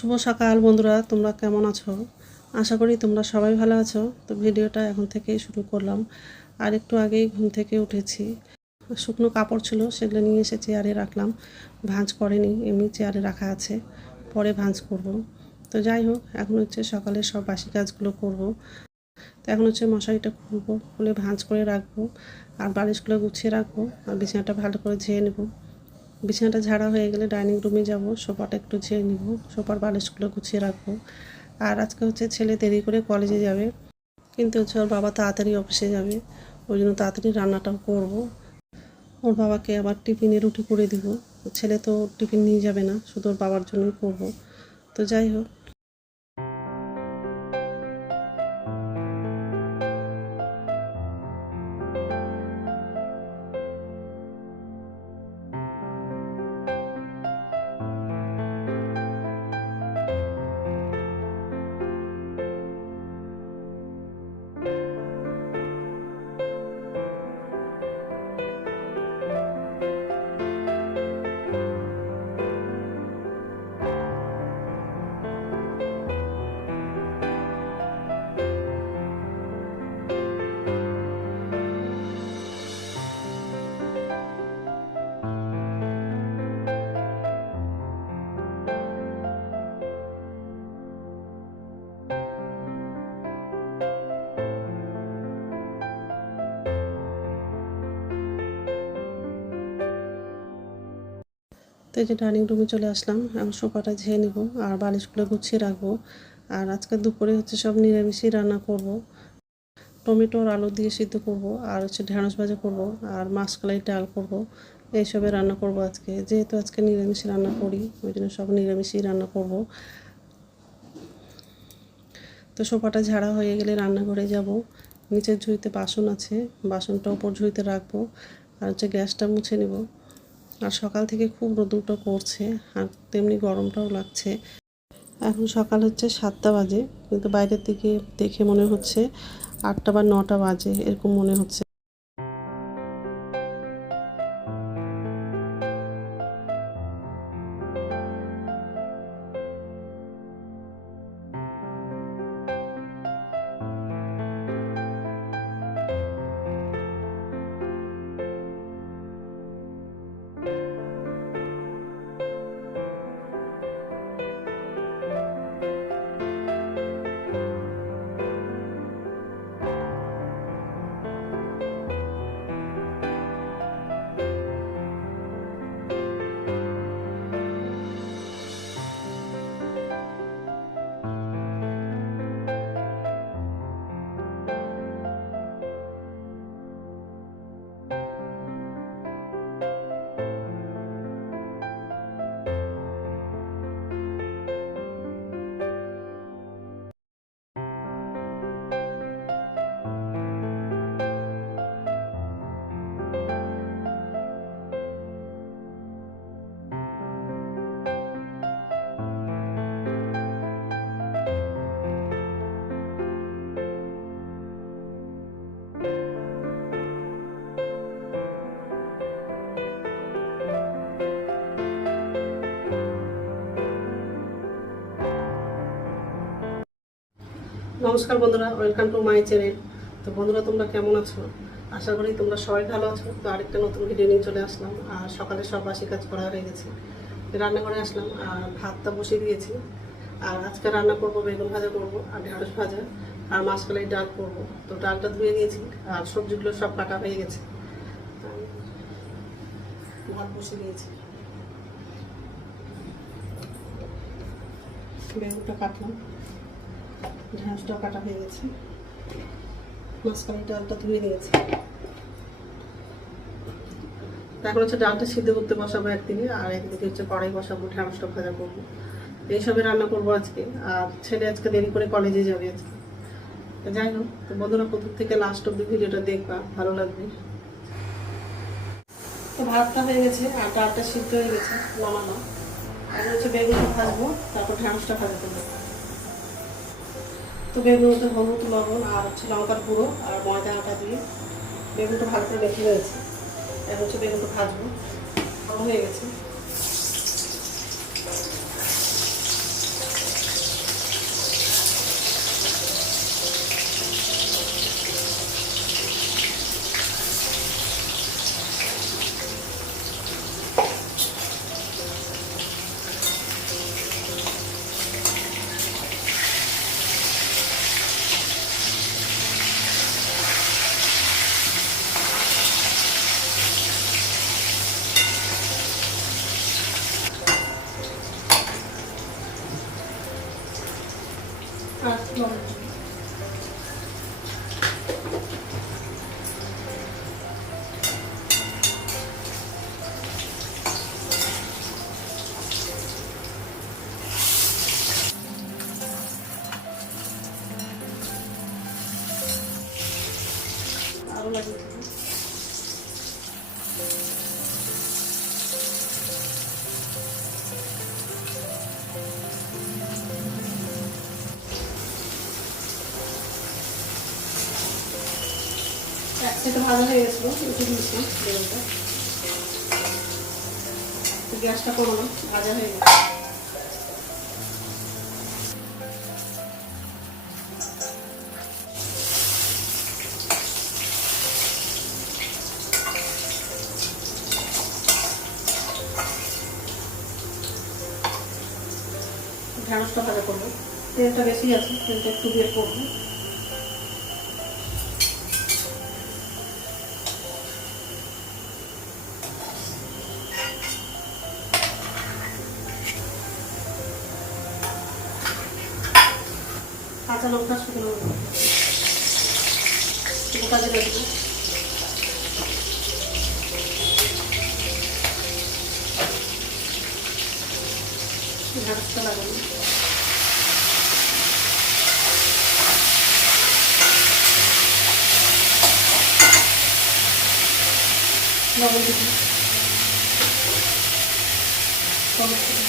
শুভ সকাল বন্ধুরা, তোমরা কেমন আছো? আশা করি তোমরা সবাই ভালো আছো। তো ভিডিওটা এখন থেকেই শুরু করলাম। আর একটু আগেই ঘুম থেকে উঠেছি। শুকনো কাপড় ছিল, সেগুলো নিয়ে এসে চেয়ারে রাখলাম। ভাঁজ করেনি, এমনি চেয়ারে রাখা আছে। পরে ভাঁজ করব। তো যাই হোক, এখন হচ্ছে সকালে সব বাসি কাজগুলো করব। তো এখন হচ্ছে মশারিটা খুলবো, খুলে ভাঁজ করে রাখব। আর বালিশগুলো গুছিয়ে রাখব। আর বিছানাটা ভালো করে ঝেয়ে নেব। বিছানাটা ঝাড়া হয়ে গেলে ডাইনিং রুমে যাব, সোফাটা একটু ছেড়ে নিব, সোফার বালিশগুলো গুছিয়ে রাখব। আর আজকে হচ্ছে ছেলে দেরি করে কলেজে যাবে, কিন্তু হচ্ছে ওর বাবা তাড়াতাড়ি অফিসে যাবে, ওই জন্য তাড়াতাড়ি রান্নাটাও করব। ওর বাবাকে আবার টিফিনে রুটি করে দিব, ছেলে তো টিফিন নিয়ে যাবে না, শুধু ওর বাবার জন্যই করব। তো যাই হোক এই ডাইনিং রুমে চলে আসলাম, এখন সোফাটা ঝেয়ে নেব আর বালিশগুলো গুছিয়ে রাখব। আর আজকে দুপুরে হচ্ছে সব নিরামিষই রান্না করব। টমেটো আর আলু দিয়ে সিদ্ধ করব আর হচ্ছে ঢেঁড়স ভাজা করব আর মাছকালাই ডাল করব। এইসবে রান্না করব আজকে। যেহেতু আজকে নিরামিষ রান্না করি, ওই জন্য সব নিরামিষই রান্না করব। তো সোফাটা ঝাড়া হয়ে গেলে রান্নাঘরে যাব। নিচের ঝুড়িতে বাসন আছে, বাসনটা উপর ঝুড়িতে রাখব। আর হচ্ছে গ্যাসটা মুছে নেব। আর সকাল থেকে খুব রোদুটা করছে আর তেমনি গরমটাও লাগছে। এখন সকাল হচ্ছে সাতটা বাজে, কিন্তু বাইরের দিকে দেখে মনে হচ্ছে আটটা বা নটা বাজে, এরকম মনে হচ্ছে। নমস্কার বন্ধুরা ওয়েলকাম টু মাই চ্যানেল তো বন্ধুরা, তোমরা কেমন আছো? আশা করি তোমরা সবাই ভালো আছো। তো আরেকটা নতুন ভিডিও নিয়ে চলে আসলাম। আর সকালে সব বাসি কাজ করা হয়ে গেছে। রান্নাঘরে আসলাম, আর ভাতটা বসিয়ে দিয়েছি। আর আজকে রান্না করব, বেগুন ভাজা করব, আর ঢেঁড়স ভাজা, আর মাছকালাই ডাল করব। তো ডালটা ধুয়ে নিয়েছি, আর সবজিগুলো সব কাটা হয়ে গেছে। ভাত বসিয়ে দিয়েছি। বেগুনটা কাটলাম। ঢ্যাঁড়সটাও কাটা হয়ে গেছে। মাঝখানে ধুয়ে হচ্ছে ডালটা সিদ্ধ করতে বসাবো একদিকে আর একদিকে হচ্ছে কড়াই বসাবো ভাজা করব। এইসবে রান্না করব আজকে। আর ছেলে আজকে দেরি করে কলেজে যাবে আজকে। যাই হোক, তো বন্ধুরা প্রথম থেকে লাস্ট অব্দি ভিডিওটা দেখবা, ভালো লাগবে। তো ভাতটা হয়ে গেছে, আর ডালটা সিদ্ধ হয়ে গেছে নামানো এখন হচ্ছে বেগুনটা ভাজবো, তারপর ঢ্যাঁড়সটা ভাজা করব। তো বেগুন হলুদ, লবণ আর হচ্ছে লঙ্কার গুঁড়ো আর ময়দা আটা দিয়ে বেগুনটা ভালো করে বেশি হয়েছে এখন হচ্ছে বেগুনটা ভাজবো। হয়ে গেছে। লবণ ভাজা হয়ে দিয়েছিলাম গ্যাসটা কমানো ভাজা হয়ে গেছে। ঢেঁড়সটা ভাজা করব। তেলটা বেশি আছে, তেলটা একটু বের করব। কাঁচা লঙ্কা শুকনো ঢাকটা লাগাবো। লবণ হলুদ দিবি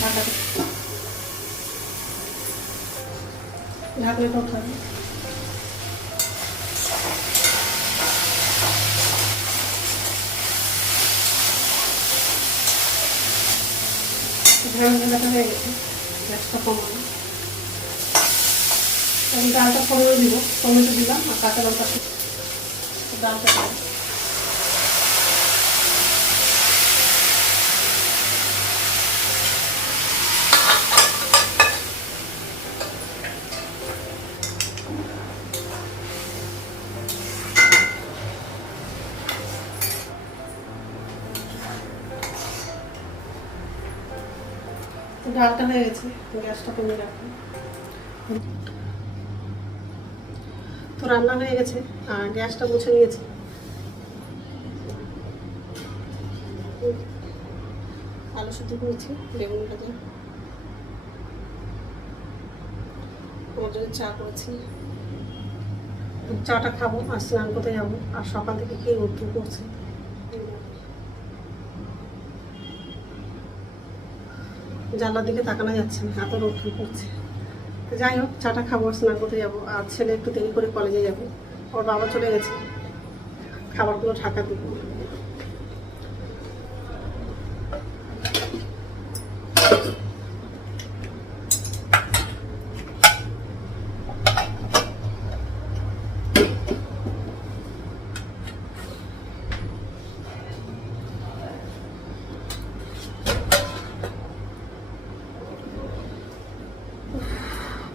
ঢাকা দিবি ঢাকলে কথা ঢাকা ঢাকা হয়ে গেছে গ্যাসটা কমানো এখন ডালটা ফোড়নে দিব টমেটো দিলাম, আর কাঁচা লঙ্কা। ডালটা ডালটা হয়ে গেছে গ্যাসটা কমিয়ে রাখব। তো রান্না হয়ে গেছে, আর গ্যাসটা মুছে নিয়েছি। আলু সুদ্ধ করেছি বেগুন ভাজা ওর জন্য চা করেছি। চাটা খাব, আর স্নান করতে যাব, আর সকাল থেকে কি রোদ্দুর করছে জানলার দিকে তাকানো যাচ্ছে না, এত রোদ করছে? তো যাই হোক, চাটা খাব, স্নান করতে যাব, আর ছেলে একটু দেরি করে কলেজে যাবে। ওর বাবা চলে গেছে। খাবারগুলো ঢাকা দিব।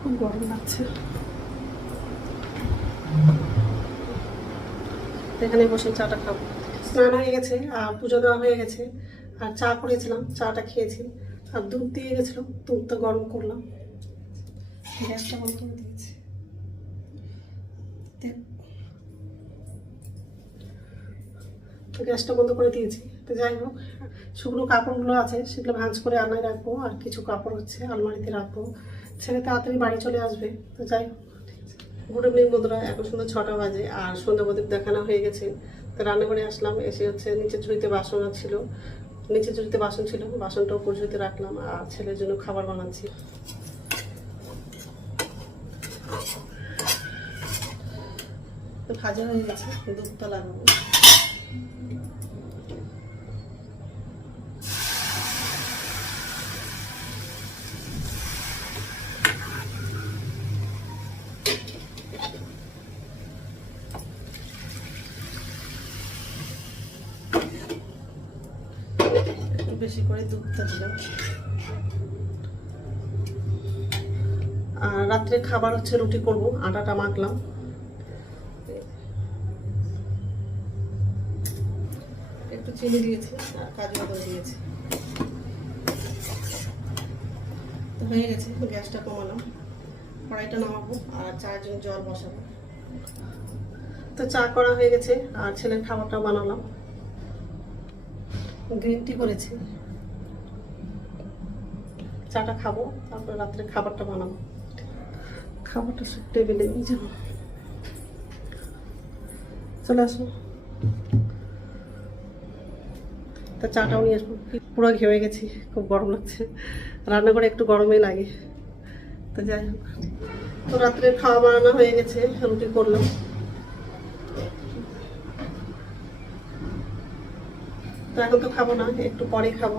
খুব গরম লাগছে এখানে বসে চাটা খাব। স্নান হয়ে গেছে, আর পুজো দেওয়া হয়ে গেছে, আর চা করেছিলাম, চাটা খেয়েছি, আর দুধ দিয়ে গেছিলাম দুধটা গরম করলাম। গ্যাসটা বন্ধ করে দিয়েছি। তো গ্যাসটা বন্ধ করে দিয়েছি। তো যাই হোক, শুকনো কাপড়গুলো আছে, সেগুলো ভাঁজ করে আলমারি রাখব, আর কিছু কাপড় হচ্ছে আলমারিতে রাখব। ছেলে তাড়াতাড়ি বাড়ি চলে আসবে, তো যাই হোক। গুড ইভিনিং বন্ধুরা, এখন সন্ধ্যা ছটা বাজে আর সন্ধ্যা প্রদীপ দেখানো হয়ে গেছে। তো রান্নাঘরে আসলাম, এসে হচ্ছে নিচের ঝুড়িতে বাসন ছিল। নিচের ঝুড়িতে বাসন ছিল বাসনটা উপর ঝুড়িতে রাখলাম আর ছেলের জন্য খাবার বানাচ্ছি। ভাজা হয়ে গেছে, দুধটা লাগাবো। একটু বেশি করে দুধটা দিলাম। আর রাত্রে খাবার হচ্ছে রুটি করব, আটাটা মাখলাম। একটু চিনি দিয়েছি, আর কাজু বাদাম দিয়েছি। তো হয়ে গেছে, গ্যাসটা কমালাম। কড়াইটা নামাবো, আর চারজন জল বসাবো। তো চা করা হয়ে গেছে, আর ছেলের খাবারটা বানালাম। গ্রিন টি করেছি। চাটা খাব, তারপরে রাত্রে খাবারটা বানাবো। খাবারটা সব টেবিলে নিয়ে যাব। চলে আসো। তা চাটাও নিয়ে আসব। পুরো ঘেমে গেছি, খুব গরম লাগছে। রান্না করে একটু গরমই লাগে। তো যাই হোক। তো রাত্রে খাওয়া বানানো হয়ে গেছে, রুটি করলাম। তো এখন তো খাব না, একটু পরে খাব।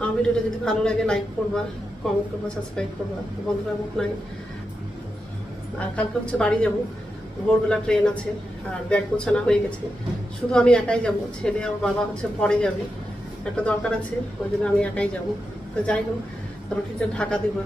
আমার ভিডিওটা যদি ভালো লাগে লাইক করবা কমেন্ট করবা সাবস্ক্রাইব করবা। বন্ধুরা, মুখ নাই। আর কালকে হচ্ছে বাড়ি যাব। ভোরবেলা ট্রেন আছে, আর ব্যাগ গোছানো হয়ে গেছে। শুধু আমি একাই যাব, ছেলে আর বাবা হচ্ছে পরে যাবে। একটা দরকার আছে, ওই জন্য আমি একাই যাব। তো যাই হোক রুটিটা ঢাকা দিব।